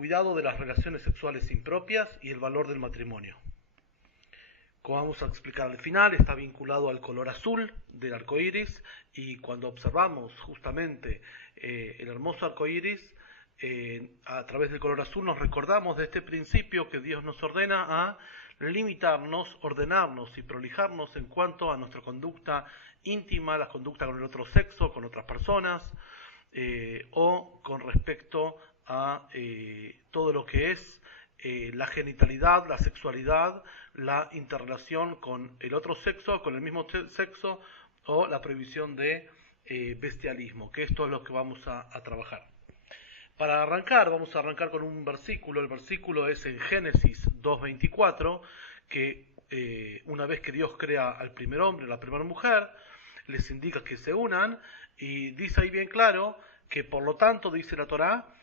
cuidado de las relaciones sexuales impropias y el valor del matrimonio. Como vamos a explicar al final, está vinculado al color azul del arco iris, y cuando observamos justamente el hermoso arco iris a través del color azul, nos recordamos de este principio que Dios nos ordena a limitarnos, ordenarnos y prolijarnos en cuanto a nuestra conducta íntima, la conducta con el otro sexo, con otras personas, o con respecto a todo lo que es la genitalidad, la sexualidad, la interrelación con el otro sexo, con el mismo sexo, o la prohibición de bestialismo, que esto es lo que vamos a trabajar. Para arrancar, vamos a arrancar con un versículo. El versículo es en Génesis 2:24, que una vez que Dios crea al primer hombre, la primera mujer, les indica que se unan, y dice ahí bien claro que por lo tanto, dice la Torá,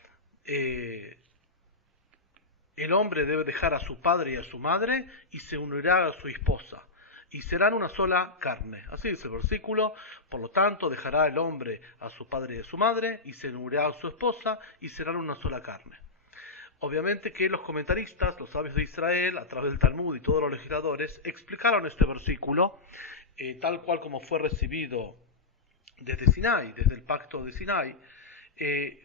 el hombre debe dejar a su padre y a su madre y se unirá a su esposa, y serán una sola carne. Así dice el versículo. Por lo tanto, dejará el hombre a su padre y a su madre y se unirá a su esposa y serán una sola carne. Obviamente que los comentaristas, los sabios de Israel, a través del Talmud y todos los legisladores, explicaron este versículo tal cual como fue recibido desde Sinai, desde el pacto de Sinai,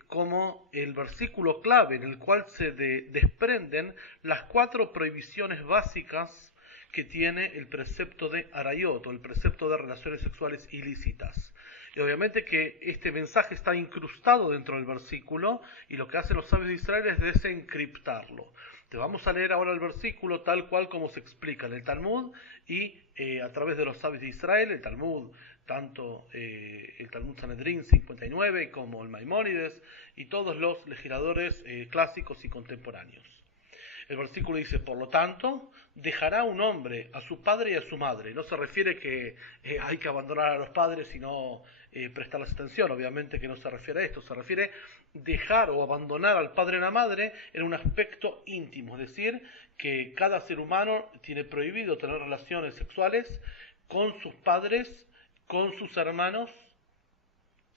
como el versículo clave en el cual se desprenden las 4 prohibiciones básicas que tiene el precepto de Arayot, o el precepto de relaciones sexuales ilícitas. Y obviamente que este mensaje está incrustado dentro del versículo, y lo que hacen los sabios de Israel es desencriptarlo. Te vamos a leer ahora el versículo tal cual como se explica en el Talmud, y a través de los sabios de Israel, el Talmud, tanto el Talmud Sanedrín 59 como el Maimónides y todos los legisladores clásicos y contemporáneos. El versículo dice: por lo tanto, dejará un hombre a su padre y a su madre. No se refiere que hay que abandonar a los padres y no prestarles atención, obviamente que no se refiere a esto, se refiere dejar o abandonar al padre y a la madre en un aspecto íntimo, es decir, que cada ser humano tiene prohibido tener relaciones sexuales con sus padres, con sus hermanos,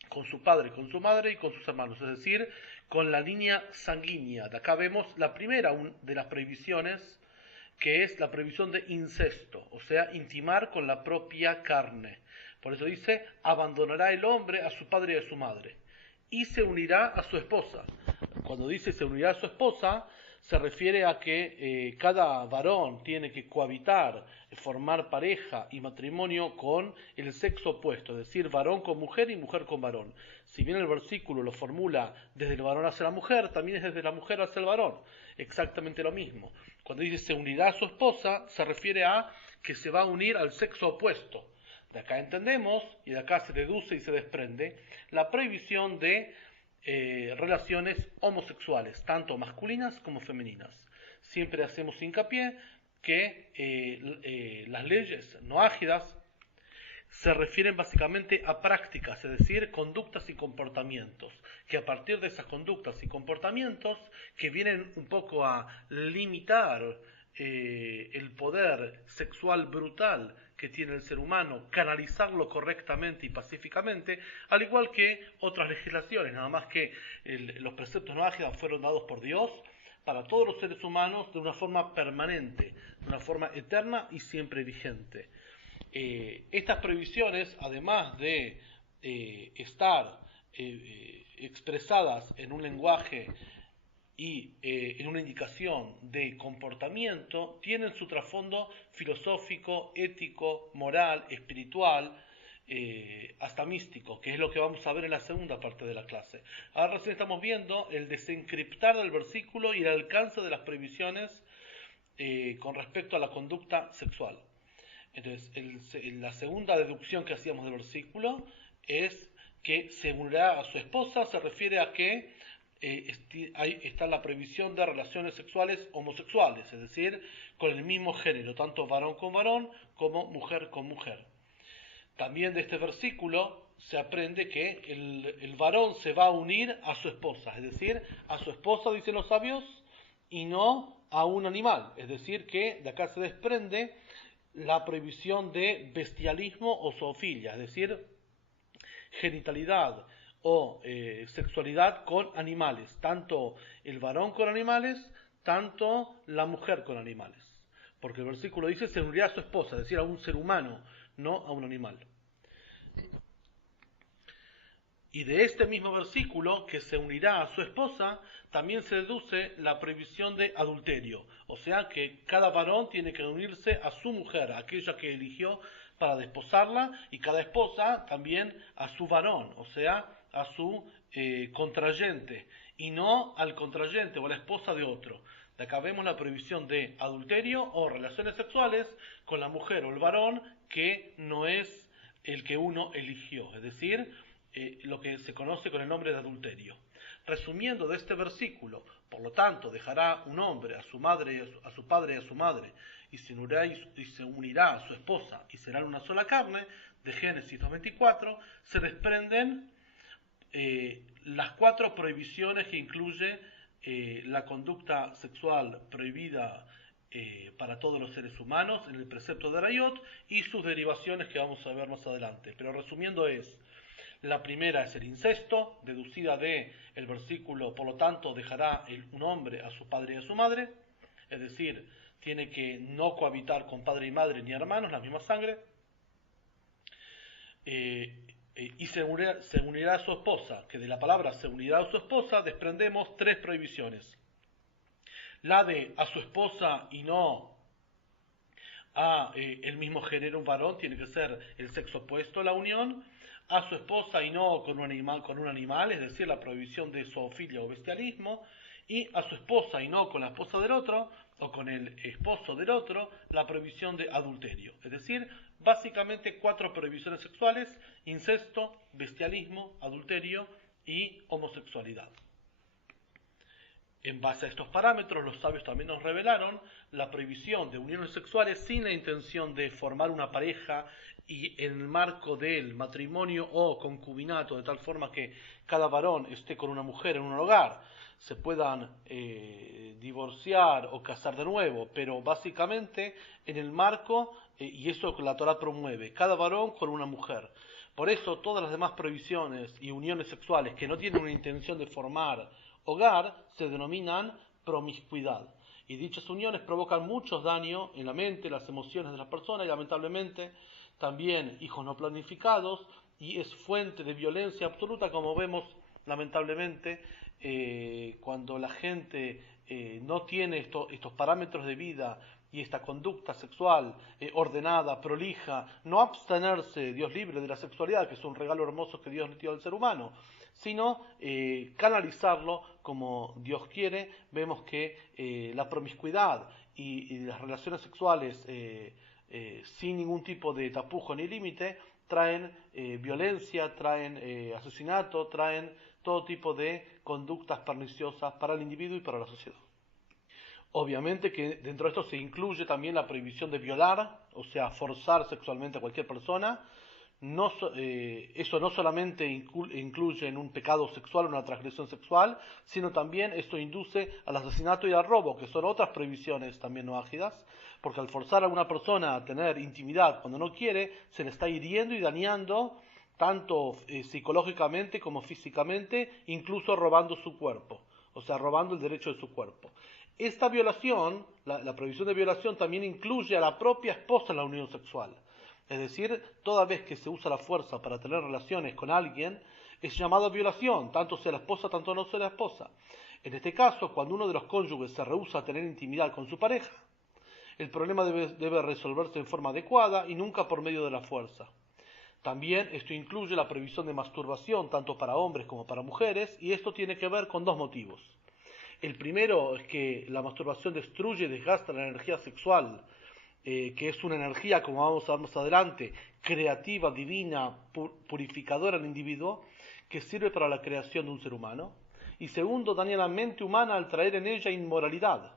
con su padre, con su madre y con sus hermanos, es decir, con la línea sanguínea. De acá vemos la primera de las prohibiciones, que es la prohibición de incesto, o sea, intimar con la propia carne. Por eso dice: abandonará el hombre a su padre y a su madre y se unirá a su esposa. Cuando dice se unirá a su esposa, se refiere a que cada varón tiene que cohabitar, formar pareja y matrimonio con el sexo opuesto, es decir, varón con mujer y mujer con varón. Si bien el versículo lo formula desde el varón hacia la mujer, también es desde la mujer hacia el varón, exactamente lo mismo. Cuando dice se unirá a su esposa, se refiere a que se va a unir al sexo opuesto. De acá entendemos, y de acá se deduce y se desprende, la prohibición de relaciones homosexuales, tanto masculinas como femeninas. Siempre hacemos hincapié que las leyes no ágidas se refieren básicamente a prácticas, es decir, conductas y comportamientos, que a partir de esas conductas y comportamientos que vienen un poco a limitar el poder sexual brutal que tiene el ser humano, canalizarlo correctamente y pacíficamente, al igual que otras legislaciones, nada más que los preceptos no ágidas fueron dados por Dios para todos los seres humanos de una forma permanente, de una forma eterna y siempre vigente. Estas prohibiciones, además de estar expresadas en un lenguaje y en una indicación de comportamiento, tienen su trasfondo filosófico, ético, moral, espiritual, hasta místico, que es lo que vamos a ver en la segunda parte de la clase. Ahora recién estamos viendo el desencriptar del versículo y el alcance de las prohibiciones con respecto a la conducta sexual. Entonces, la segunda deducción que hacíamos del versículo es que se unirá a su esposa, se refiere a que ahí está la prohibición de relaciones sexuales homosexuales, es decir, con el mismo género, tanto varón con varón como mujer con mujer. También de este versículo se aprende que el varón se va a unir a su esposa, es decir, a su esposa, dicen los sabios, y no a un animal, es decir, que de acá se desprende la prohibición de bestialismo o zoofilia, es decir, genitalidad o sexualidad con animales, tanto el varón con animales, tanto la mujer con animales. Porque el versículo dice, se unirá a su esposa, es decir, a un ser humano, no a un animal. Y de este mismo versículo, que se unirá a su esposa, también se deduce la prohibición de adulterio. O sea que cada varón tiene que unirse a su mujer, a aquella que eligió para desposarla, y cada esposa también a su varón, o sea, a su contrayente, y no al contrayente o a la esposa de otro. De acá vemos la prohibición de adulterio o relaciones sexuales con la mujer o el varón que no es el que uno eligió, es decir, lo que se conoce con el nombre de adulterio. Resumiendo de este versículo, por lo tanto, dejará un hombre a su madre, a su padre y a su madre, y se unirá a su esposa, y serán una sola carne, de Génesis 2:24, se desprenden las 4 prohibiciones que incluye la conducta sexual prohibida para todos los seres humanos en el precepto de Arayot y sus derivaciones que vamos a ver más adelante. Pero resumiendo la primera es el incesto, deducida de el versículo, por lo tanto dejará un hombre a su padre y a su madre, es decir, tiene que no cohabitar con padre y madre ni hermanos, la misma sangre, y se unirá a su esposa, que de la palabra se unirá a su esposa desprendemos 3 prohibiciones. La de a su esposa y no a el mismo género, un varón, tiene que ser el sexo opuesto a la unión, a su esposa y no con un animal, es decir, la prohibición de zoofilia o bestialismo, y a su esposa y no con la esposa del otro, o con el esposo del otro, la prohibición de adulterio. Es decir, básicamente 4 prohibiciones sexuales: incesto, bestialismo, adulterio y homosexualidad. En base a estos parámetros, los sabios también nos revelaron la prohibición de uniones sexuales sin la intención de formar una pareja y en el marco del matrimonio o concubinato, de tal forma que cada varón esté con una mujer en un hogar, se puedan divorciar o casar de nuevo, pero básicamente en el marco, y eso la Torah promueve, cada varón con una mujer. Por eso todas las demás prohibiciones y uniones sexuales que no tienen una intención de formar hogar se denominan promiscuidad. Y dichas uniones provocan muchos daños en la mente, las emociones de las personas y lamentablemente también hijos no planificados, y es fuente de violencia absoluta, como vemos lamentablemente cuando la gente no tiene estos parámetros de vida y esta conducta sexual ordenada, prolija, no abstenerse, Dios libre, de la sexualidad, que es un regalo hermoso que Dios le dio al ser humano, sino canalizarlo como Dios quiere. Vemos que la promiscuidad y las relaciones sexuales sin ningún tipo de tapujo ni límite traen violencia, traen asesinato, traen todo tipo de conductas perniciosas para el individuo y para la sociedad. Obviamente que dentro de esto se incluye también la prohibición de violar, o sea, forzar sexualmente a cualquier persona. Eso no solamente incluye en un pecado sexual, una transgresión sexual, sino también esto induce al asesinato y al robo, que son otras prohibiciones también no ágidas, porque al forzar a una persona a tener intimidad cuando no quiere, se le está hiriendo y dañando tanto psicológicamente como físicamente, incluso robando su cuerpo, o sea, robando el derecho de su cuerpo. Esta violación, la prohibición de violación, también incluye a la propia esposa en la unión sexual. Es decir, toda vez que se usa la fuerza para tener relaciones con alguien, es llamada violación, tanto sea la esposa, tanto no sea la esposa. En este caso, cuando uno de los cónyuges se rehúsa a tener intimidad con su pareja, el problema debe resolverse en forma adecuada y nunca por medio de la fuerza. También esto incluye la prohibición de masturbación, tanto para hombres como para mujeres, y esto tiene que ver con 2 motivos. El primero es que la masturbación destruye y desgasta la energía sexual, que es una energía, como vamos a ver más adelante, creativa, divina, purificadora al individuo, que sirve para la creación de un ser humano. Y segundo, daña la mente humana al traer en ella inmoralidad.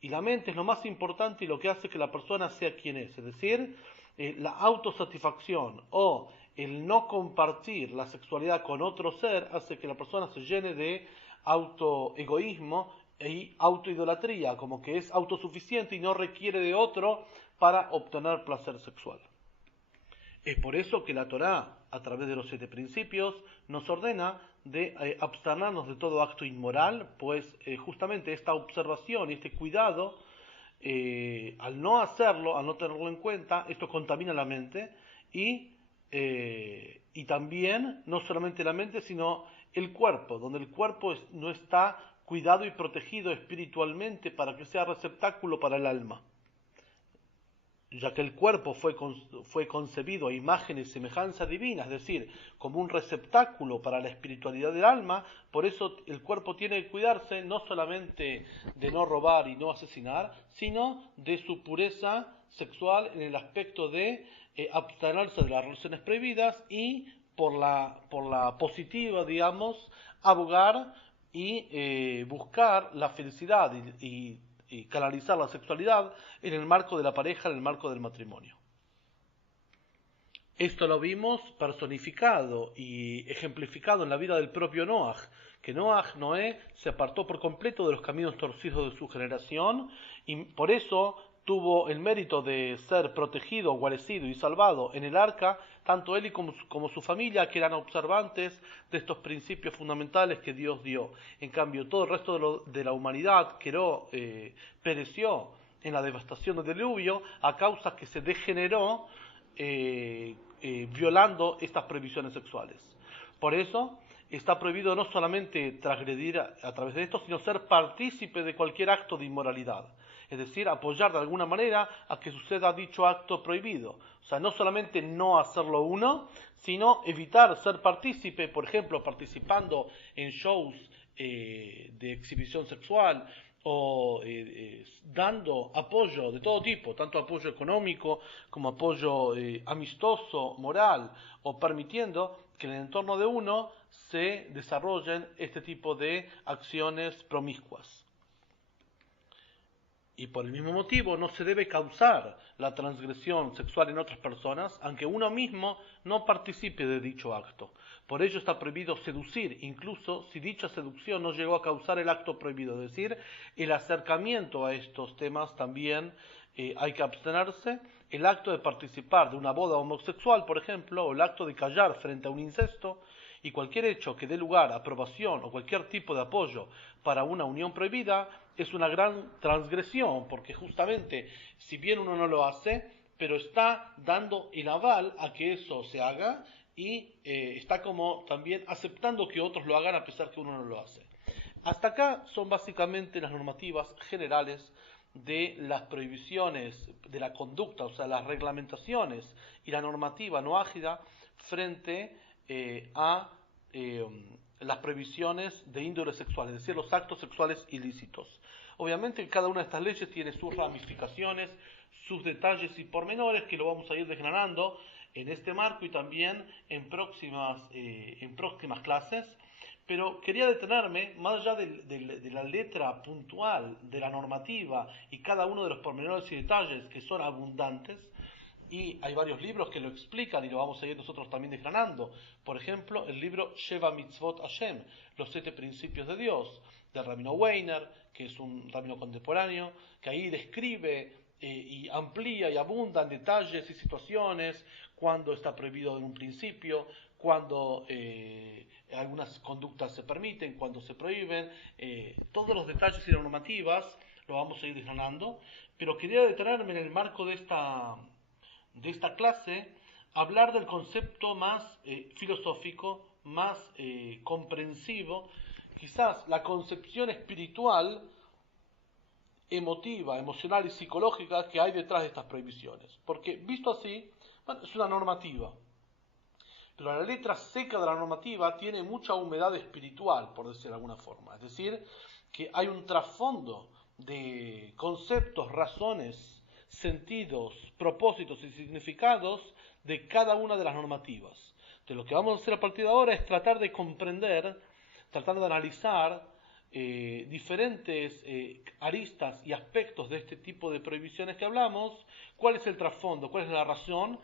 Y la mente es lo más importante y lo que hace que la persona sea quien es decir, la autosatisfacción o el no compartir la sexualidad con otro ser hace que la persona se llene de autoegoísmo y autoidolatría, como que es autosuficiente y no requiere de otro para obtener placer sexual. Es por eso que la Torá a través de los 7 principios, nos ordena de abstenernos de todo acto inmoral, pues justamente esta observación y este cuidado, al no hacerlo, al no tenerlo en cuenta, esto contamina la mente y también, no solamente la mente, sino el cuerpo, donde el cuerpo no está cuidado y protegido espiritualmente para que sea receptáculo para el alma, ya que el cuerpo fue concebido a imagen y semejanza divina, es decir, como un receptáculo para la espiritualidad del alma. Por eso el cuerpo tiene que cuidarse no solamente de no robar y no asesinar, sino de su pureza sexual en el aspecto de abstenerse de las relaciones prohibidas y por la positiva, digamos, abogar y buscar la felicidad y canalizar la sexualidad en el marco de la pareja, en el marco del matrimonio. Esto lo vimos personificado y ejemplificado en la vida del propio Noaj, que Noé, se apartó por completo de los caminos torcidos de su generación y por eso tuvo el mérito de ser protegido, guarecido y salvado en el arca, tanto él como su familia, que eran observantes de estos principios fundamentales que Dios dio. En cambio, todo el resto de la humanidad pereció en la devastación del diluvio a causa que se degeneró violando estas prohibiciones sexuales. Por eso está prohibido no solamente transgredir a través de esto, sino ser partícipe de cualquier acto de inmoralidad. Es decir, apoyar de alguna manera a que suceda dicho acto prohibido. O sea, no solamente no hacerlo uno, sino evitar ser partícipe, por ejemplo, participando en shows de exhibición sexual o dando apoyo de todo tipo, tanto apoyo económico como apoyo amistoso, moral, o permitiendo que en el entorno de uno se desarrollen este tipo de acciones promiscuas. Y por el mismo motivo no se debe causar la transgresión sexual en otras personas, aunque uno mismo no participe de dicho acto. Por ello está prohibido seducir, incluso si dicha seducción no llegó a causar el acto prohibido. Es decir, el acercamiento a estos temas también hay que abstenerse. El acto de participar de una boda homosexual, por ejemplo, o el acto de callar frente a un incesto, y cualquier hecho que dé lugar a aprobación o cualquier tipo de apoyo para una unión prohibida es una gran transgresión, porque justamente, si bien uno no lo hace, pero está dando el aval a que eso se haga y está como también aceptando que otros lo hagan a pesar que uno no lo hace. Hasta acá son básicamente las normativas generales de las prohibiciones de la conducta, o sea, las reglamentaciones y la normativa no ágida frente a las prohibiciones de índole sexual, es decir, los actos sexuales ilícitos. Obviamente cada una de estas leyes tiene sus ramificaciones, sus detalles y pormenores que lo vamos a ir desgranando en este marco y también en próximas clases, pero quería detenerme, más allá de la letra puntual de la normativa y cada uno de los pormenores y detalles que son abundantes, y hay varios libros que lo explican y lo vamos a ir nosotros también desgranando. Por ejemplo, el libro Sheva Mitzvot Hashem, los 7 principios de Dios, del rabino Weiner, que es un rabino contemporáneo, que ahí describe y amplía y abunda en detalles y situaciones, cuando está prohibido en un principio, cuando algunas conductas se permiten, cuando se prohíben, todos los detalles y normativas lo vamos a ir desgranando, pero quería detenerme en el marco de esta clase, hablar del concepto más filosófico, más comprensivo, quizás la concepción espiritual, emotiva, emocional y psicológica que hay detrás de estas prohibiciones. Porque visto así, bueno, es una normativa, pero la letra seca de la normativa tiene mucha humedad espiritual, por decir de alguna forma. Es decir, que hay un trasfondo de conceptos, razones, sentidos, propósitos y significados de cada una de las normativas. Entonces, lo que vamos a hacer a partir de ahora es tratar de comprender, tratar de analizar diferentes aristas y aspectos de este tipo de prohibiciones que hablamos, cuál es el trasfondo, cuál es la razón,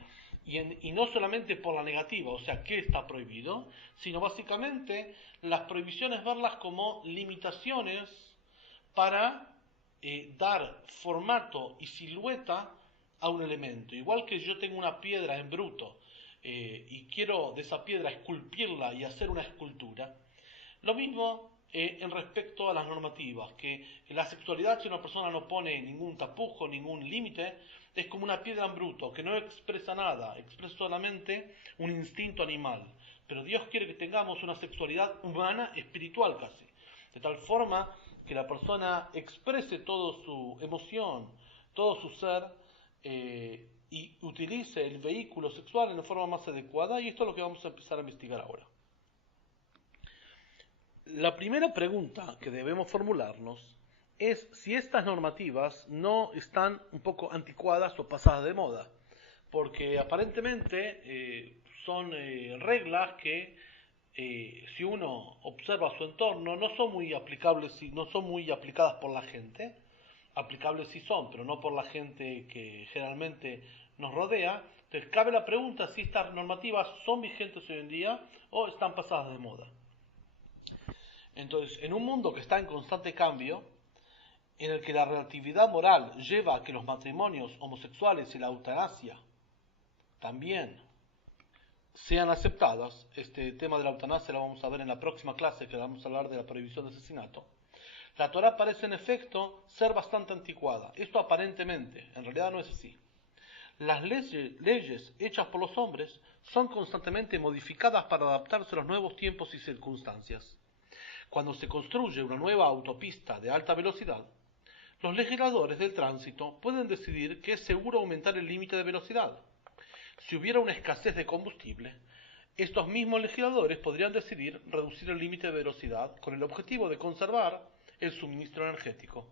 y no solamente por la negativa, o sea, qué está prohibido, sino básicamente las prohibiciones verlas como limitaciones para dar formato y silueta a un elemento. Igual que yo tengo una piedra en bruto y quiero de esa piedra esculpirla y hacer una escultura. Lo mismo en respecto a las normativas, que en la sexualidad, si una persona no pone ningún tapujo, ningún límite, es como una piedra en bruto, que no expresa nada, expresa solamente un instinto animal. Pero Dios quiere que tengamos una sexualidad humana, espiritual casi, de tal forma que la persona exprese toda su emoción, todo su ser, y utilice el vehículo sexual en la forma más adecuada, y esto es lo que vamos a empezar a investigar ahora. La primera pregunta que debemos formularnos es si estas normativas no están un poco anticuadas o pasadas de moda, porque aparentemente son reglas que si uno observa su entorno no son muy aplicables, no son muy aplicadas por la gente, aplicables sí son, pero no por la gente que generalmente nos rodea. Entonces cabe la pregunta si estas normativas son vigentes hoy en día o están pasadas de moda. Entonces, en un mundo que está en constante cambio, en el que la relatividad moral lleva a que los matrimonios homosexuales y la eutanasia también sean aceptadas, este tema de la eutanasia lo vamos a ver en la próxima clase, que vamos a hablar de la prohibición de asesinato, la Torá parece en efecto ser bastante anticuada. Esto aparentemente, en realidad no es así. Las leyes hechas por los hombres son constantemente modificadas para adaptarse a los nuevos tiempos y circunstancias. Cuando se construye una nueva autopista de alta velocidad, los legisladores del tránsito pueden decidir que es seguro aumentar el límite de velocidad. Si hubiera una escasez de combustible, estos mismos legisladores podrían decidir reducir el límite de velocidad con el objetivo de conservar el suministro energético.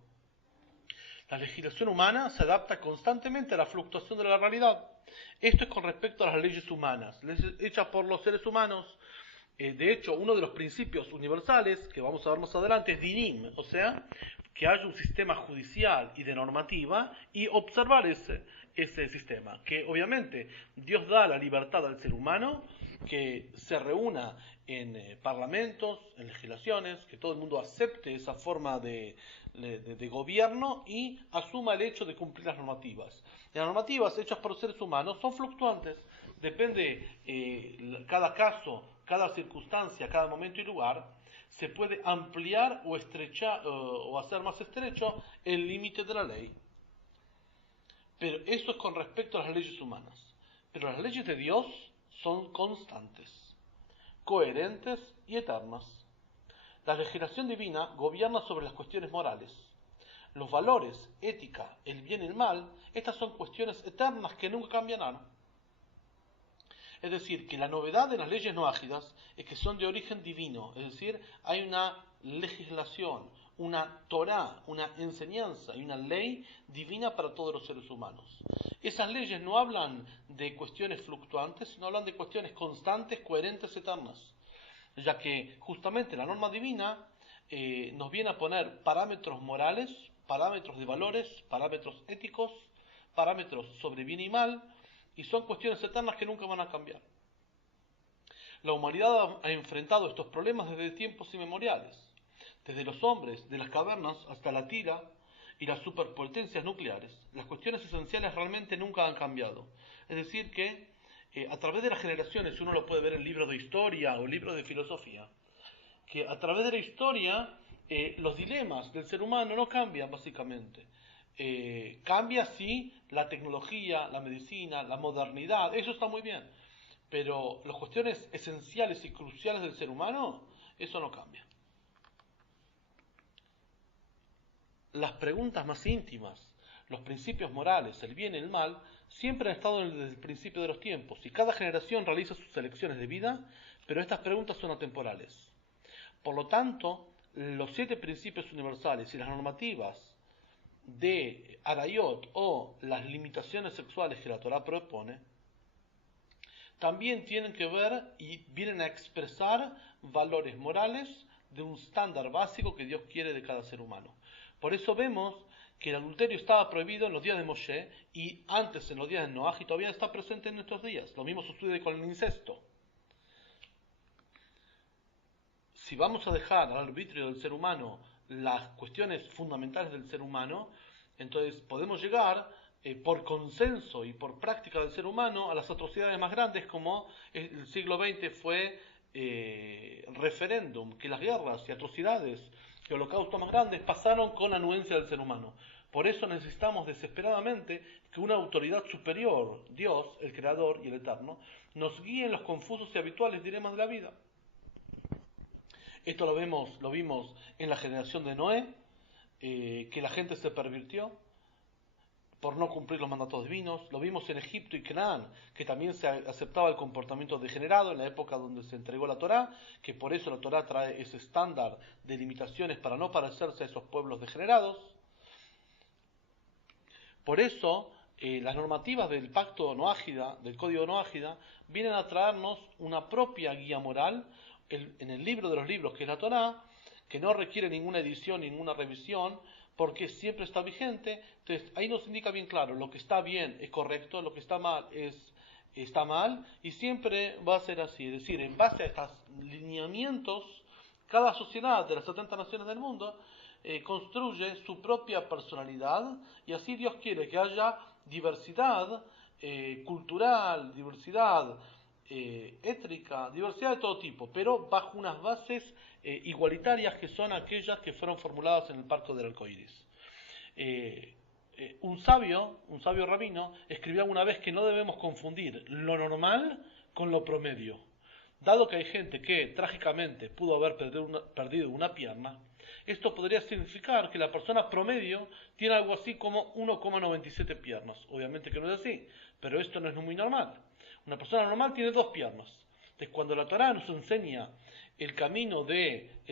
La legislación humana se adapta constantemente a la fluctuación de la realidad. Esto es con respecto a las leyes humanas, leyes hechas por los seres humanos. De hecho, uno de los principios universales, que vamos a ver más adelante, es dinim, o sea, que haya un sistema judicial y de normativa y observar ese sistema. Que obviamente Dios da la libertad al ser humano, que se reúna en parlamentos, en legislaciones, que todo el mundo acepte esa forma de gobierno y asuma el hecho de cumplir las normativas. Las normativas hechas por seres humanos son fluctuantes, depende cada caso, cada circunstancia, cada momento y lugar, se puede ampliar o estrechar o hacer más estrecho el límite de la ley. Pero eso es con respecto a las leyes humanas. Pero las leyes de Dios son constantes, coherentes y eternas. La legislación divina gobierna sobre las cuestiones morales. Los valores, ética, el bien y el mal, estas son cuestiones eternas que nunca cambiarán. Es decir, que la novedad de las leyes noágidas es que son de origen divino, es decir, hay una legislación, una Torá, una enseñanza y una ley divina para todos los seres humanos. Esas leyes no hablan de cuestiones fluctuantes, sino hablan de cuestiones constantes, coherentes, eternas, ya que justamente la norma divina nos viene a poner parámetros morales, parámetros de valores, parámetros éticos, parámetros sobre bien y mal, y son cuestiones eternas que nunca van a cambiar. La humanidad ha enfrentado estos problemas desde tiempos inmemoriales, desde los hombres de las cavernas hasta la tira y las superpotencias nucleares. Las cuestiones esenciales realmente nunca han cambiado. Es decir que a través de las generaciones, uno lo puede ver en libros de historia o libros de filosofía, que a través de la historia los dilemas del ser humano no cambian básicamente. Cambia sí la tecnología, la medicina, la modernidad, eso está muy bien, pero las cuestiones esenciales y cruciales del ser humano, eso no cambia. Las preguntas más íntimas, los principios morales, el bien y el mal, siempre han estado desde el principio de los tiempos, y cada generación realiza sus elecciones de vida, pero estas preguntas son atemporales. Por lo tanto, los 7 principios universales y las normativas de Arayot o las limitaciones sexuales que la Torá propone, también tienen que ver y vienen a expresar valores morales de un estándar básico que Dios quiere de cada ser humano. Por eso vemos que el adulterio estaba prohibido en los días de Moshe y antes en los días de Noaj y todavía está presente en nuestros días. Lo mismo sucede con el incesto. Si vamos a dejar al arbitrio del ser humano las cuestiones fundamentales del ser humano, entonces podemos llegar por consenso y por práctica del ser humano a las atrocidades más grandes, como el siglo XX fue referéndum, que las guerras y atrocidades y holocaustos más grandes pasaron con anuencia del ser humano. Por eso necesitamos desesperadamente que una autoridad superior, Dios, el Creador y el Eterno, nos guíe en los confusos y habituales dilemas de la vida. Esto lo vimos en la generación de Noé, que la gente se pervirtió por no cumplir los mandatos divinos. Lo vimos en Egipto y Canaán, que también se aceptaba el comportamiento degenerado en la época donde se entregó la Torá, que por eso la Torá trae ese estándar de limitaciones para no parecerse a esos pueblos degenerados. Por eso, las normativas del pacto noágida, del código noágida, vienen a traernos una propia guía moral en el libro de los libros, que es la Torá, que no requiere ninguna edición, ninguna revisión, porque siempre está vigente. Entonces, ahí nos indica bien claro, lo que está bien es correcto, lo que está mal está mal, y siempre va a ser así. Es decir, en base a estos lineamientos, cada sociedad de las 70 naciones del mundo construye su propia personalidad, y así Dios quiere que haya diversidad cultural, diversidad étnica, diversidad de todo tipo, pero bajo unas bases igualitarias, que son aquellas que fueron formuladas en el pacto del arco iris. Un sabio rabino, escribió una vez que no debemos confundir lo normal con lo promedio. Dado que hay gente que trágicamente pudo haber perdido una pierna, esto podría significar que la persona promedio tiene algo así como 1,97 piernas. Obviamente que no es así, pero esto no es muy normal. Una persona normal tiene 2 piernas. Entonces, cuando la Torá nos enseña el camino de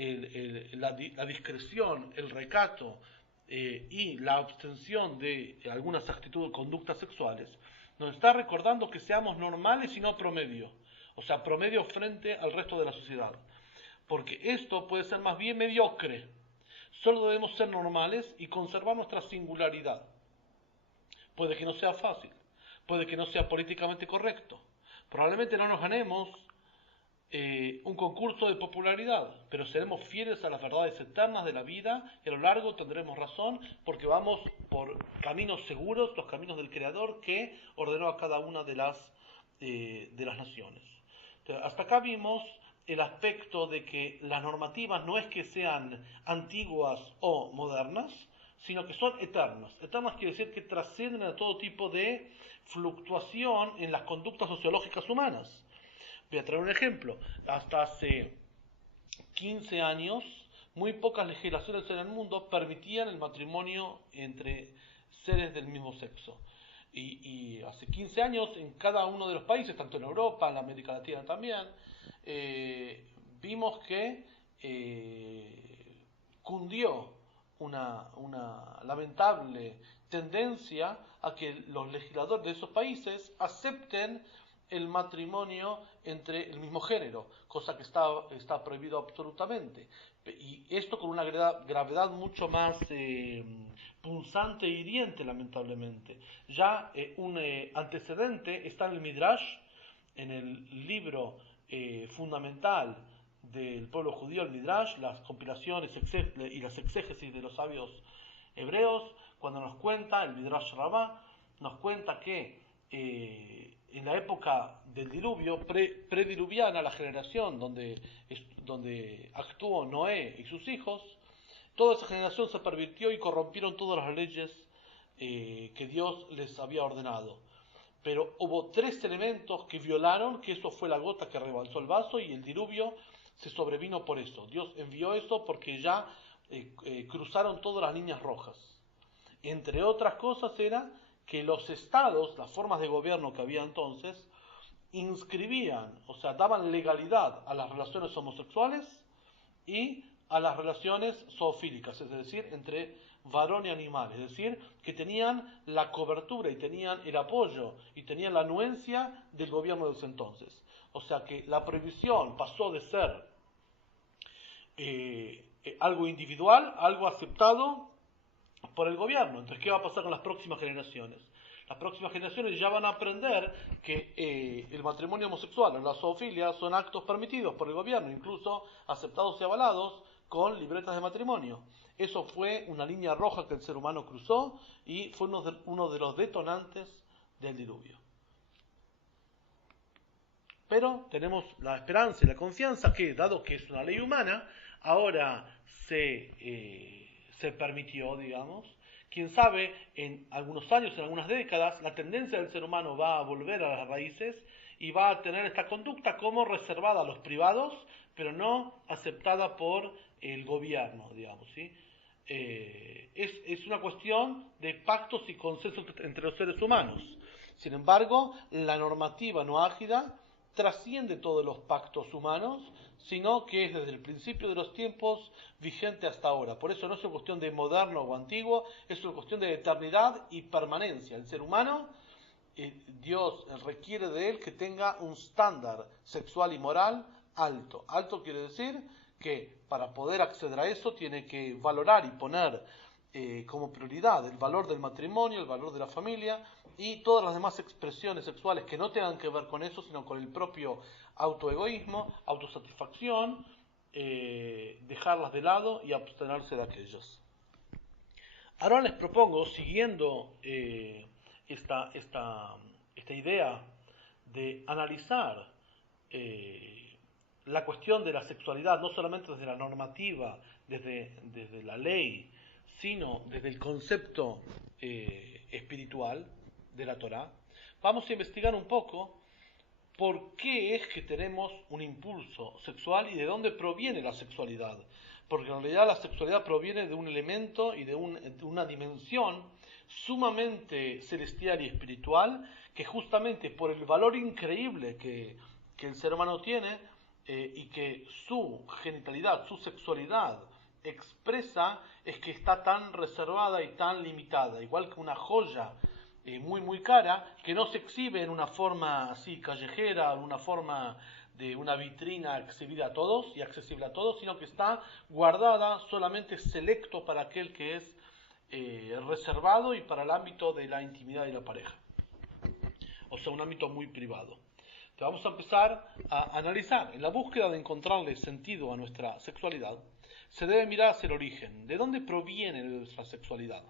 la discreción, el recato y la abstención de algunas actitudes, conductas sexuales, nos está recordando que seamos normales y no promedio. O sea, promedio frente al resto de la sociedad. Porque esto puede ser más bien mediocre. Solo debemos ser normales y conservar nuestra singularidad. Puede que no sea fácil, puede que no sea políticamente correcto. Probablemente no nos ganemos un concurso de popularidad, pero seremos fieles a las verdades eternas de la vida y a lo largo tendremos razón, porque vamos por caminos seguros, los caminos del Creador que ordenó a cada una de las naciones. Entonces, hasta acá vimos el aspecto de que las normativas no es que sean antiguas o modernas, sino que son eternas. Eternas quiere decir que trascienden a todo tipo de fluctuación en las conductas sociológicas humanas. Voy a traer un ejemplo. Hasta hace 15 años, muy pocas legislaciones en el mundo permitían el matrimonio entre seres del mismo sexo. Y hace 15 años, en cada uno de los países, tanto en Europa, en América Latina también, vimos que cundió una lamentable tendencia a que los legisladores de esos países acepten el matrimonio entre el mismo género, cosa que está prohibido absolutamente. Y esto con una gravedad mucho más punzante e hiriente, lamentablemente. Ya un antecedente está en el Midrash, en el libro fundamental del pueblo judío, el Midrash, las compilaciones y las exégesis de los sabios hebreos, cuando nos cuenta, el Midrash Rabbah, nos cuenta que en la época del diluvio, prediluviana, la generación donde actuó Noé y sus hijos, toda esa generación se pervirtió y corrompieron todas las leyes que Dios les había ordenado. Pero hubo 3 elementos que violaron, que eso fue la gota que rebalsó el vaso, y el diluvio se sobrevino por eso. Dios envió eso porque ya cruzaron todas las líneas rojas. Entre otras cosas era que los estados, las formas de gobierno que había entonces, inscribían, o sea, daban legalidad a las relaciones homosexuales y a las relaciones zoofílicas, es decir, entre varón y animal, es decir, que tenían la cobertura y tenían el apoyo y tenían la anuencia del gobierno de ese entonces. O sea que la prohibición pasó de ser algo individual a algo aceptado por el gobierno. Entonces, ¿qué va a pasar con las próximas generaciones? Las próximas generaciones ya van a aprender que el matrimonio homosexual o la zoofilia son actos permitidos por el gobierno, incluso aceptados y avalados con libretas de matrimonio. Eso fue una línea roja que el ser humano cruzó y fue uno de los detonantes del diluvio. Pero tenemos la esperanza y la confianza que, dado que es una ley humana, ahora se permitió, digamos. Quién sabe, en algunos años, en algunas décadas, la tendencia del ser humano va a volver a las raíces y va a tener esta conducta como reservada a los privados, pero no aceptada por el gobierno, digamos, ¿sí? Es una cuestión de pactos y consensos entre los seres humanos. Sin embargo, la normativa no ágida trasciende todos los pactos humanos, sino que es desde el principio de los tiempos vigente hasta ahora. Por eso no es una cuestión de moderno o antiguo, es una cuestión de eternidad y permanencia. El ser humano, Dios requiere de él que tenga un estándar sexual y moral alto. Alto quiere decir que para poder acceder a eso tiene que valorar y poner como prioridad el valor del matrimonio, el valor de la familia y todas las demás expresiones sexuales que no tengan que ver con eso, sino con el propio autoegoísmo, autosatisfacción, dejarlas de lado y abstenerse de aquellas. Ahora les propongo, siguiendo esta idea de analizar la cuestión de la sexualidad, no solamente desde la normativa, desde la ley, sino desde el concepto espiritual de la Torá, vamos a investigar un poco por qué es que tenemos un impulso sexual y de dónde proviene la sexualidad. Porque en realidad la sexualidad proviene de un elemento y de una dimensión sumamente celestial y espiritual que justamente por el valor increíble que el ser humano tiene y que su genitalidad, su sexualidad expresa, es que está tan reservada y tan limitada, igual que una joya muy cara, que no se exhibe en una forma así callejera, en una forma de una vitrina exhibida a todos y accesible a todos, sino que está guardada solamente selecto para aquel que es reservado y para el ámbito de la intimidad de la pareja. O sea, un ámbito muy privado. Entonces vamos a empezar a analizar. En la búsqueda de encontrarle sentido a nuestra sexualidad, se debe mirar hacia el origen. ¿De dónde proviene nuestra sexualidad?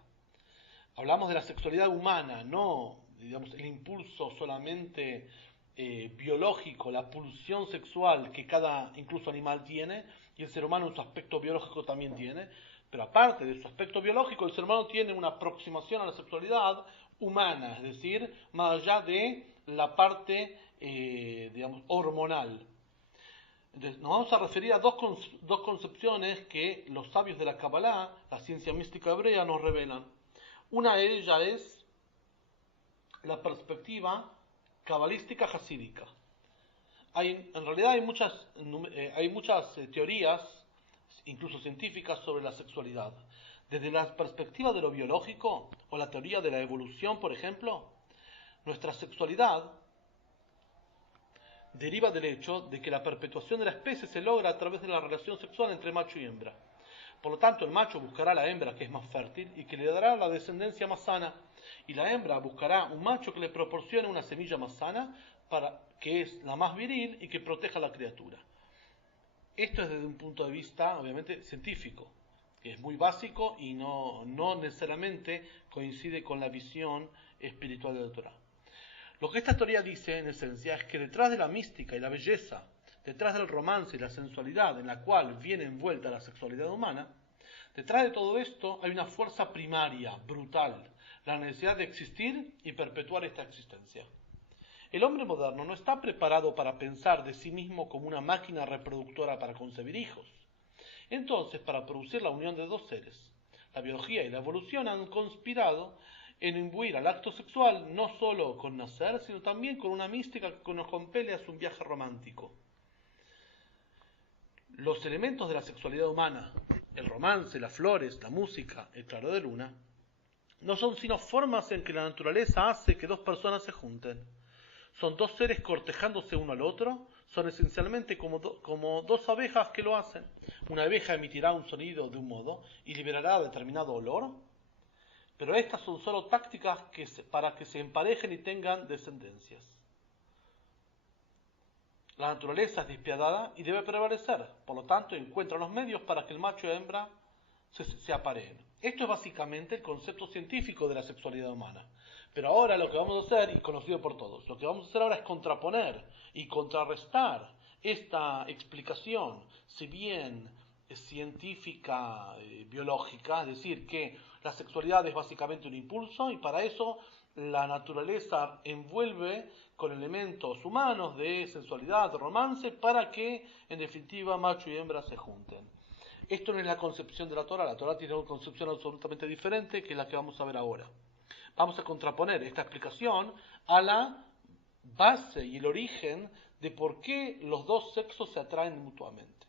Hablamos de la sexualidad humana, no, digamos, el impulso solamente biológico, la pulsión sexual que cada incluso animal tiene, y el ser humano en su aspecto biológico también tiene, pero aparte de su aspecto biológico, el ser humano tiene una aproximación a la sexualidad humana, es decir, más allá de la parte, digamos, hormonal. Entonces, nos vamos a referir a dos concepciones que los sabios de la Kabbalah, la ciencia mística hebrea, nos revelan. Una de ellas es la perspectiva cabalística hasídica. En realidad hay muchas teorías, incluso científicas, sobre la sexualidad. Desde la perspectiva de lo biológico, o la teoría de la evolución, por ejemplo, nuestra sexualidad deriva del hecho de que la perpetuación de la especie se logra a través de la relación sexual entre macho y hembra. Por lo tanto, el macho buscará a la hembra que es más fértil y que le dará la descendencia más sana, y la hembra buscará un macho que le proporcione una semilla más sana, que es la más viril y que proteja a la criatura. Esto es desde un punto de vista, obviamente, científico, que es muy básico y no necesariamente coincide con la visión espiritual de la Torá. Lo que esta teoría dice, en esencia, es que detrás de la mística y la belleza, detrás del romance y la sensualidad en la cual viene envuelta la sexualidad humana, detrás de todo esto hay una fuerza primaria, brutal, la necesidad de existir y perpetuar esta existencia. El hombre moderno no está preparado para pensar de sí mismo como una máquina reproductora para concebir hijos. Entonces, para producir la unión de dos seres, la biología y la evolución han conspirado en imbuir al acto sexual no solo con nacer, sino también con una mística que nos compele hacia un viaje romántico. Los elementos de la sexualidad humana, el romance, las flores, la música, el claro de luna, no son sino formas en que la naturaleza hace que dos personas se junten. Son dos seres cortejándose uno al otro, son esencialmente como dos abejas que lo hacen. Una abeja emitirá un sonido de un modo y liberará determinado olor, pero estas son solo tácticas para que se emparejen y tengan descendencias. La naturaleza es despiadada y debe prevalecer. Por lo tanto, encuentra los medios para que el macho y la hembra se apareen. Esto es básicamente el concepto científico de la sexualidad humana. Pero ahora lo que vamos a hacer, y conocido por todos, lo que vamos a hacer ahora es contraponer y contrarrestar esta explicación, si bien científica, biológica, es decir, que la sexualidad es básicamente un impulso y para eso la naturaleza envuelve con elementos humanos de sensualidad, de romance, para que en definitiva macho y hembra se junten. Esto no es la concepción de la Torá tiene una concepción absolutamente diferente que la que vamos a ver ahora. Vamos a contraponer esta explicación a la base y el origen de por qué los dos sexos se atraen mutuamente.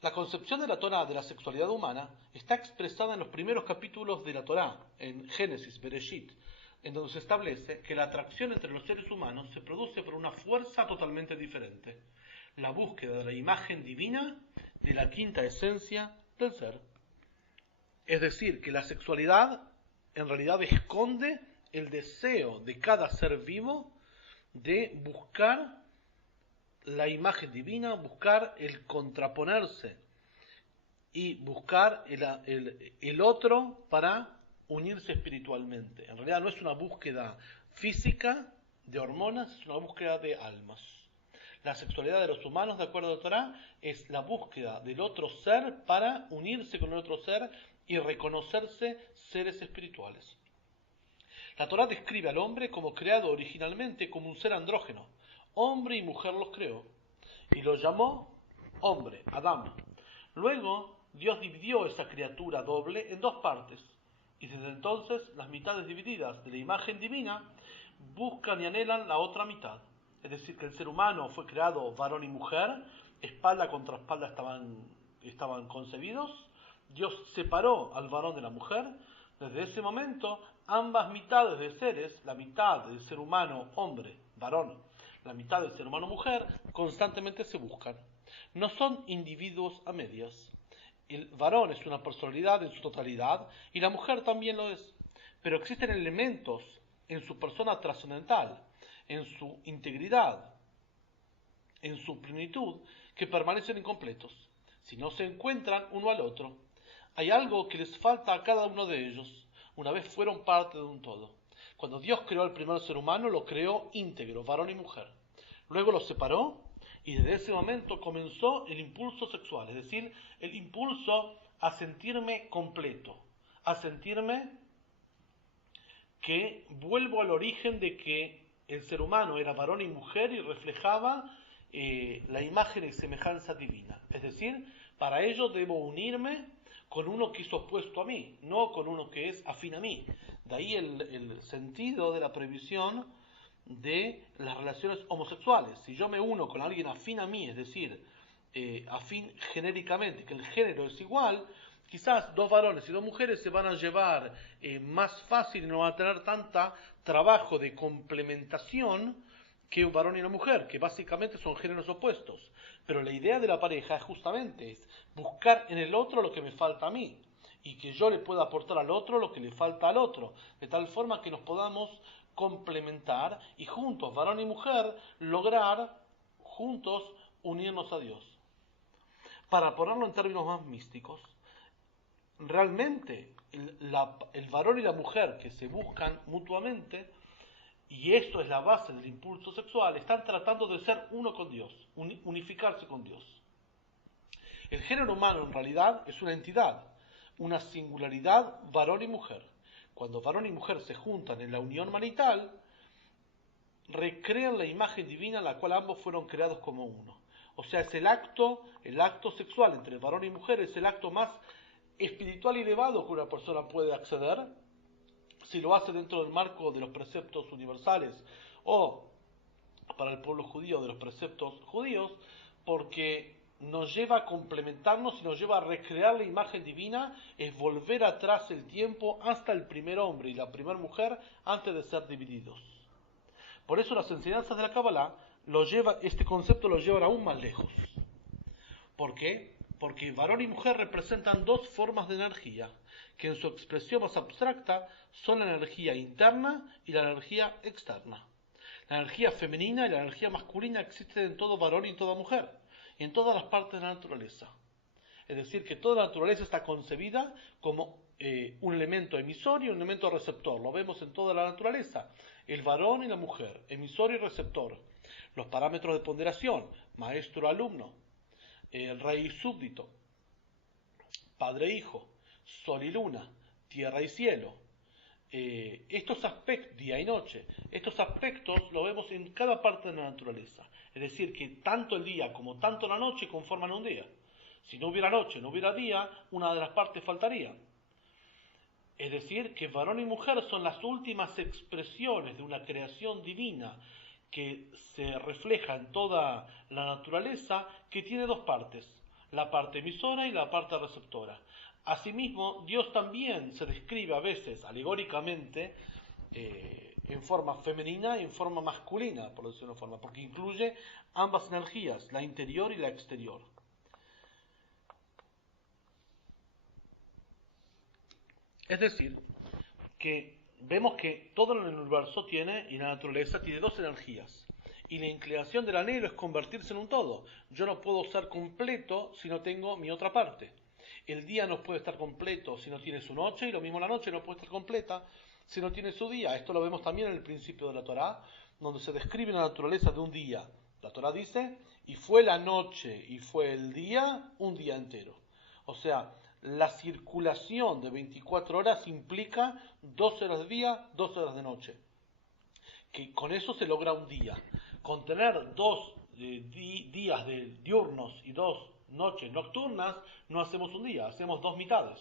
La concepción de la Torá de la sexualidad humana está expresada en los primeros capítulos de la Torá, en Génesis, Bereshit, en donde se establece que la atracción entre los seres humanos se produce por una fuerza totalmente diferente, la búsqueda de la imagen divina de la quinta esencia del ser. Es decir, que la sexualidad en realidad esconde el deseo de cada ser vivo de buscar la imagen divina, buscar el contraponerse y buscar el otro para unirse espiritualmente. En realidad no es una búsqueda física de hormonas, es una búsqueda de almas. La sexualidad de los humanos, de acuerdo a la Torá, es la búsqueda del otro ser para unirse con el otro ser y reconocerse seres espirituales. La Torá describe al hombre como creado originalmente como un ser andrógeno. Hombre y mujer los creó y lo llamó hombre, Adán. Luego Dios dividió esa criatura doble en dos partes y desde entonces las mitades divididas de la imagen divina buscan y anhelan la otra mitad. Es decir, que el ser humano fue creado varón y mujer, espalda contra espalda estaban concebidos. Dios separó al varón de la mujer. Desde ese momento ambas mitades de seres, la mitad del ser humano hombre, varón, la mitad del ser humano mujer, constantemente se buscan. No son individuos a medias. El varón es una personalidad en su totalidad y la mujer también lo es. Pero existen elementos en su persona trascendental, en su integridad, en su plenitud, que permanecen incompletos. Si no se encuentran uno al otro, hay algo que les falta a cada uno de ellos. Una vez fueron parte de un todo. Cuando Dios creó al primer ser humano, lo creó íntegro, varón y mujer. Luego los separó y desde ese momento comenzó el impulso sexual, es decir, el impulso a sentirme completo, a sentirme que vuelvo al origen de que el ser humano era varón y mujer y reflejaba la imagen y semejanza divina. Es decir, para ello debo unirme con uno que es opuesto a mí, no con uno que es afín a mí. De ahí el sentido de la prohibición de las relaciones homosexuales. Si yo me uno con alguien afín a mí, es decir, afín genéricamente, que el género es igual, quizás dos varones y dos mujeres se van a llevar más fácil y no van a tener tanta trabajo de complementación que un varón y una mujer, que básicamente son géneros opuestos. Pero la idea de la pareja justamente es buscar en el otro lo que me falta a mí y que yo le pueda aportar al otro lo que le falta al otro, de tal forma que nos podamos complementar y juntos, varón y mujer, lograr juntos unirnos a Dios. Para ponerlo en términos más místicos, realmente el varón y la mujer que se buscan mutuamente, y esto es la base del impulso sexual, están tratando de ser uno con Dios, unificarse con Dios. El género humano en realidad es una entidad, una singularidad varón y mujer. Cuando varón y mujer se juntan en la unión marital, recrean la imagen divina en la cual ambos fueron creados como uno. O sea, es el acto sexual entre varón y mujer, es el acto más espiritual y elevado que una persona puede acceder, si lo hace dentro del marco de los preceptos universales o para el pueblo judío de los preceptos judíos, porque nos lleva a complementarnos y nos lleva a recrear la imagen divina, es volver atrás el tiempo hasta el primer hombre y la primera mujer antes de ser divididos. Por eso las enseñanzas de la Kabbalah este concepto lo llevan aún más lejos. ¿Por qué? Porque varón y mujer representan dos formas de energía, que en su expresión más abstracta son la energía interna y la energía externa. La energía femenina y la energía masculina existen en todo varón y en toda mujer, y en todas las partes de la naturaleza. Es decir, que toda la naturaleza está concebida como un elemento emisor y un elemento receptor. Lo vemos en toda la naturaleza. El varón y la mujer, emisor y receptor. Los parámetros de ponderación, maestro-alumno, el rey y súbdito, padre-hijo, sol y luna, tierra y cielo. Estos aspectos, día y noche, estos aspectos los vemos en cada parte de la naturaleza. Es decir, que tanto el día como tanto la noche conforman un día. Si no hubiera noche, no hubiera día, una de las partes faltaría. Es decir, que varón y mujer son las últimas expresiones de una creación divina que se refleja en toda la naturaleza, que tiene dos partes, la parte emisora y la parte receptora. Asimismo, Dios también se describe a veces alegóricamente en forma femenina y en forma masculina, por decirlo de una forma, porque incluye ambas energías, la interior y la exterior. Es decir, que vemos que todo el universo tiene, y la naturaleza tiene dos energías. Y la inclinación del anhelo es convertirse en un todo. Yo no puedo ser completo si no tengo mi otra parte. El día no puede estar completo si no tiene su noche, y lo mismo la noche no puede estar completa si no tiene su día. Esto lo vemos también en el principio de la Torá, donde se describe la naturaleza de un día. La Torá dice, y fue la noche y fue el día un día entero. O sea, la circulación de 24 horas implica 12 horas de día, 12 horas de noche. Que con eso se logra un día. Con tener dos días diurnos y dos noches nocturnas, no hacemos un día, hacemos dos mitades.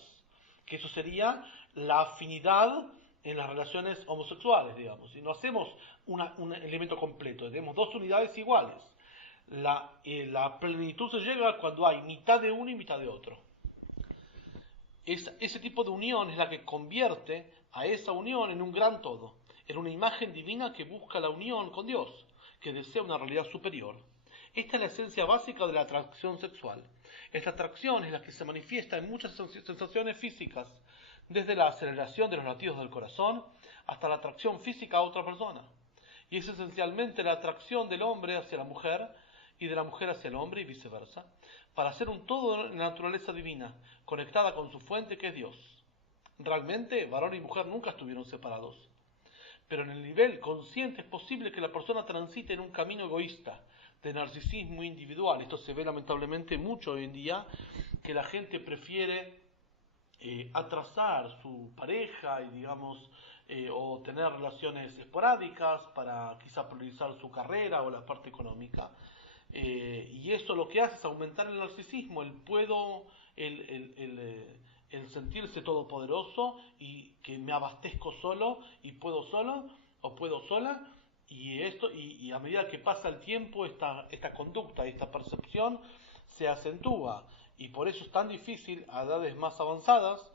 Que eso sería la afinidad en las relaciones homosexuales, digamos. Y no hacemos un elemento completo, tenemos dos unidades iguales. La plenitud se llega cuando hay mitad de uno y mitad de otro. Ese tipo de unión es la que convierte a esa unión en un gran todo, en una imagen divina que busca la unión con Dios, que desea una realidad superior. Esta es la esencia básica de la atracción sexual. Esta atracción es la que se manifiesta en muchas sensaciones físicas, desde la aceleración de los latidos del corazón hasta la atracción física a otra persona. Y es esencialmente la atracción del hombre hacia la mujer y de la mujer hacia el hombre y viceversa, para ser un todo en la naturaleza divina, conectada con su fuente que es Dios. Realmente, varón y mujer nunca estuvieron separados. Pero en el nivel consciente es posible que la persona transite en un camino egoísta, de narcisismo individual. Esto se ve lamentablemente mucho hoy en día, que la gente prefiere atrasar su pareja y digamos o tener relaciones esporádicas para quizá priorizar su carrera o la parte económica. Y eso lo que hace es aumentar el narcisismo, el sentirse todopoderoso y que me abastezco solo y puedo solo o puedo sola. Y a medida que pasa el tiempo, esta conducta, esta percepción se acentúa. Y por eso es tan difícil a edades más avanzadas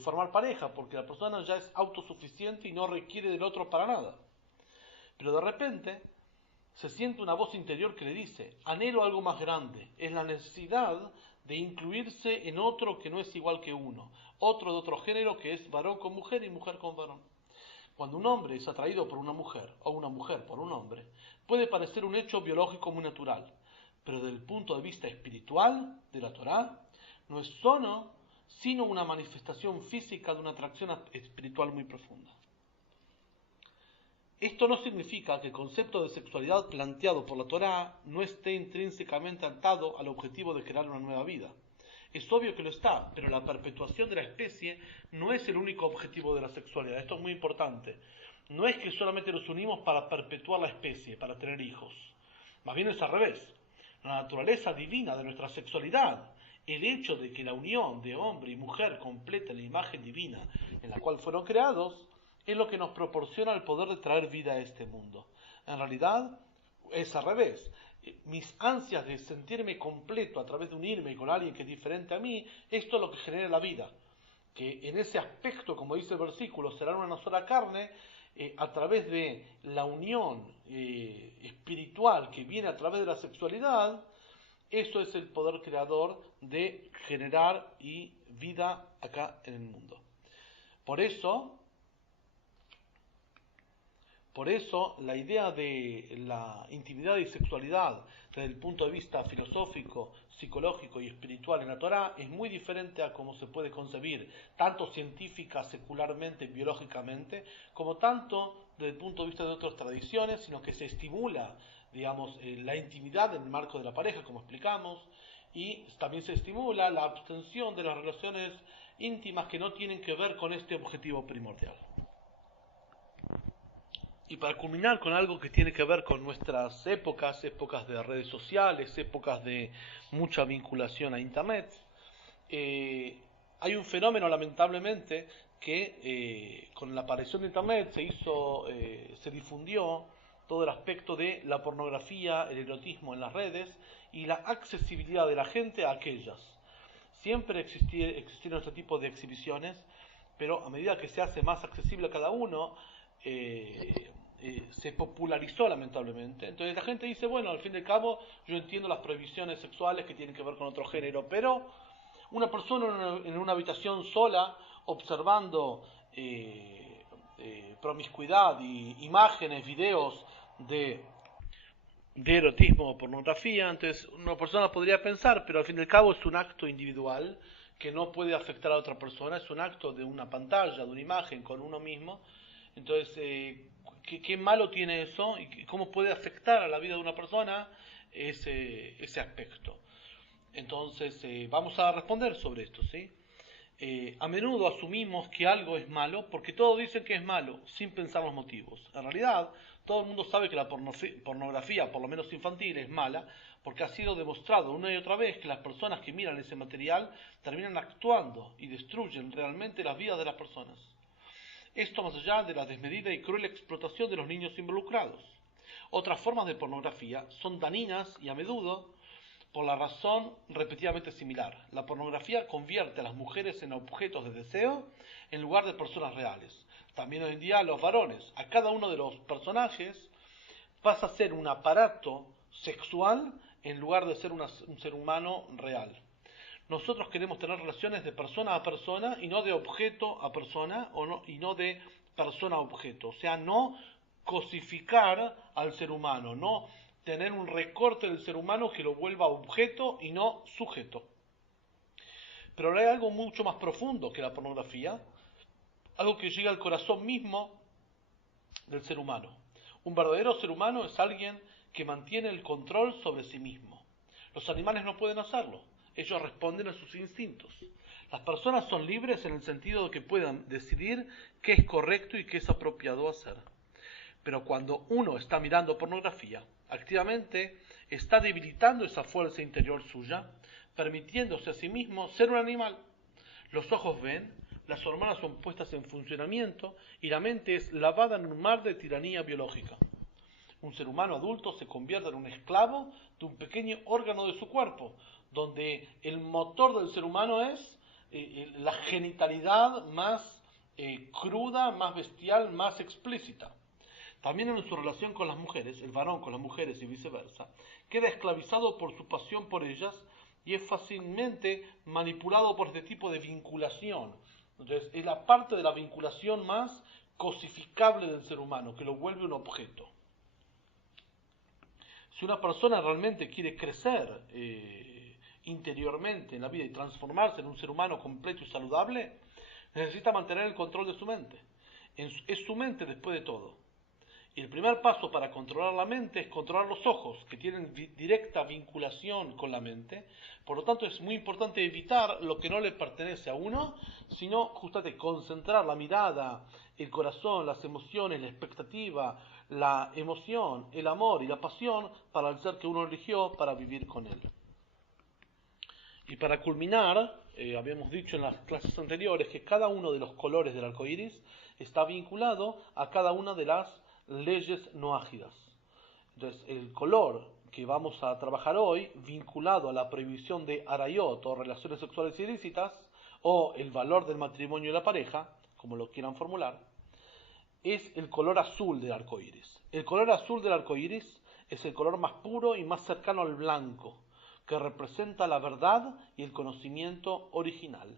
formar pareja, porque la persona ya es autosuficiente y no requiere del otro para nada. Pero de repente se siente una voz interior que le dice, anhelo algo más grande, es la necesidad de incluirse en otro que no es igual que uno, otro de otro género que es varón con mujer y mujer con varón. Cuando un hombre es atraído por una mujer o una mujer por un hombre, puede parecer un hecho biológico muy natural, pero desde el punto de vista espiritual de la Torá, no es sino una manifestación física de una atracción espiritual muy profunda. Esto no significa que el concepto de sexualidad planteado por la Torá no esté intrínsecamente atado al objetivo de crear una nueva vida. Es obvio que lo está, pero la perpetuación de la especie no es el único objetivo de la sexualidad. Esto es muy importante. No es que solamente nos unimos para perpetuar la especie, para tener hijos. Más bien es al revés. La naturaleza divina de nuestra sexualidad, el hecho de que la unión de hombre y mujer complete la imagen divina en la cual fueron creados, es lo que nos proporciona el poder de traer vida a este mundo. En realidad es al revés. Mis ansias de sentirme completo a través de unirme con alguien que es diferente a mí, esto es lo que genera la vida. Que en ese aspecto, como dice el versículo, serán una sola carne, a través de la unión espiritual que viene a través de la sexualidad, eso es el poder creador de generar vida acá en el mundo. Por eso Por eso, la idea de la intimidad y sexualidad desde el punto de vista filosófico, psicológico y espiritual en la Torá es muy diferente a cómo se puede concebir, tanto científica, secularmente, biológicamente, como tanto desde el punto de vista de otras tradiciones, sino que se estimula, digamos, la intimidad en el marco de la pareja, como explicamos, y también se estimula la abstención de las relaciones íntimas que no tienen que ver con este objetivo primordial. Y para culminar con algo que tiene que ver con nuestras épocas, épocas de redes sociales, épocas de mucha vinculación a Internet, hay un fenómeno lamentablemente que con la aparición de Internet se difundió todo el aspecto de la pornografía, el erotismo en las redes y la accesibilidad de la gente a aquellas. Siempre existieron este tipo de exhibiciones, pero a medida que se hace más accesible a cada uno, se popularizó lamentablemente. Entonces la gente dice, bueno, al fin y al cabo yo entiendo las prohibiciones sexuales que tienen que ver con otro género, pero una persona en una habitación sola observando promiscuidad y imágenes, videos de erotismo o pornografía, entonces una persona podría pensar, pero al fin y al cabo es un acto individual que no puede afectar a otra persona, es un acto de una pantalla, de una imagen con uno mismo. Entonces, ¿qué malo tiene eso? ¿Y cómo puede afectar a la vida de una persona ese aspecto? Entonces, vamos a responder sobre esto, ¿sí? A menudo asumimos que algo es malo porque todos dicen que es malo, sin pensar los motivos. En realidad, todo el mundo sabe que la pornografía, por lo menos infantil, es mala, porque ha sido demostrado una y otra vez que las personas que miran ese material terminan actuando y destruyen realmente las vidas de las personas. Esto más allá de la desmedida y cruel explotación de los niños involucrados. Otras formas de pornografía son dañinas y a menudo por la razón repetidamente similar. La pornografía convierte a las mujeres en objetos de deseo en lugar de personas reales. También hoy en día a los varones. A cada uno de los personajes pasa a ser un aparato sexual en lugar de ser un ser humano real. Nosotros queremos tener relaciones de persona a persona y no de objeto a persona y no de persona a objeto. O sea, no cosificar al ser humano, no tener un recorte del ser humano que lo vuelva objeto y no sujeto. Pero hay algo mucho más profundo que la pornografía, algo que llega al corazón mismo del ser humano. Un verdadero ser humano es alguien que mantiene el control sobre sí mismo. Los animales no pueden hacerlo. Ellos responden a sus instintos. Las personas son libres en el sentido de que puedan decidir qué es correcto y qué es apropiado hacer. Pero cuando uno está mirando pornografía, activamente está debilitando esa fuerza interior suya, permitiéndose a sí mismo ser un animal. Los ojos ven, las hormonas son puestas en funcionamiento y la mente es lavada en un mar de tiranía biológica. Un ser humano adulto se convierte en un esclavo de un pequeño órgano de su cuerpo, donde el motor del ser humano es la genitalidad más cruda, más bestial, más explícita. También en su relación con las mujeres, el varón con las mujeres y viceversa, queda esclavizado por su pasión por ellas y es fácilmente manipulado por este tipo de vinculación. Entonces, es la parte de la vinculación más cosificable del ser humano, que lo vuelve un objeto. Si una persona realmente quiere crecer interiormente en la vida y transformarse en un ser humano completo y saludable, necesita mantener el control de su mente. Es su mente después de todo. Y el primer paso para controlar la mente es controlar los ojos, que tienen directa vinculación con la mente. Por lo tanto, es muy importante evitar lo que no le pertenece a uno, sino justamente concentrar la mirada, el corazón, las emociones, la expectativa, la emoción, el amor y la pasión para el ser que uno eligió para vivir con él. Y para culminar, habíamos dicho en las clases anteriores que cada uno de los colores del arco iris está vinculado a cada una de las leyes no ágidas. Entonces, el color que vamos a trabajar hoy, vinculado a la prohibición de arayot o relaciones sexuales ilícitas, o el valor del matrimonio y la pareja, como lo quieran formular, es el color azul del arco iris. El color azul del arco iris es el color más puro y más cercano al blanco, que representa la verdad y el conocimiento original.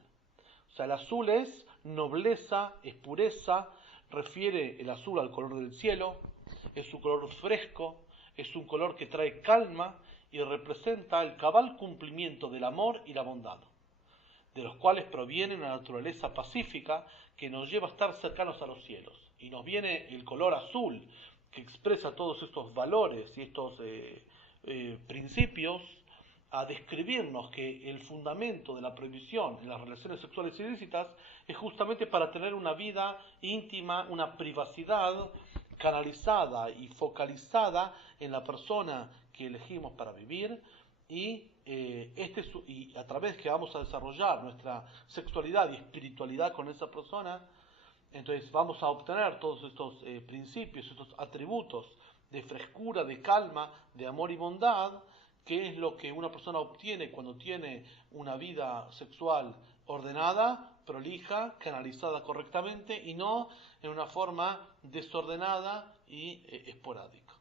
O sea, el azul es nobleza, es pureza, refiere el azul al color del cielo, es un color fresco, es un color que trae calma y representa el cabal cumplimiento del amor y la bondad, de los cuales proviene una naturaleza pacífica que nos lleva a estar cercanos a los cielos. Y nos viene el color azul, que expresa todos estos valores y estos principios, a describirnos que el fundamento de la prohibición en las relaciones sexuales ilícitas es justamente para tener una vida íntima, una privacidad canalizada y focalizada en la persona que elegimos para vivir, y y a través que vamos a desarrollar nuestra sexualidad y espiritualidad con esa persona, entonces vamos a obtener todos estos principios, estos atributos de frescura, de calma, de amor y bondad, que es lo que una persona obtiene cuando tiene una vida sexual ordenada, prolija, canalizada correctamente y no en una forma desordenada y esporádica.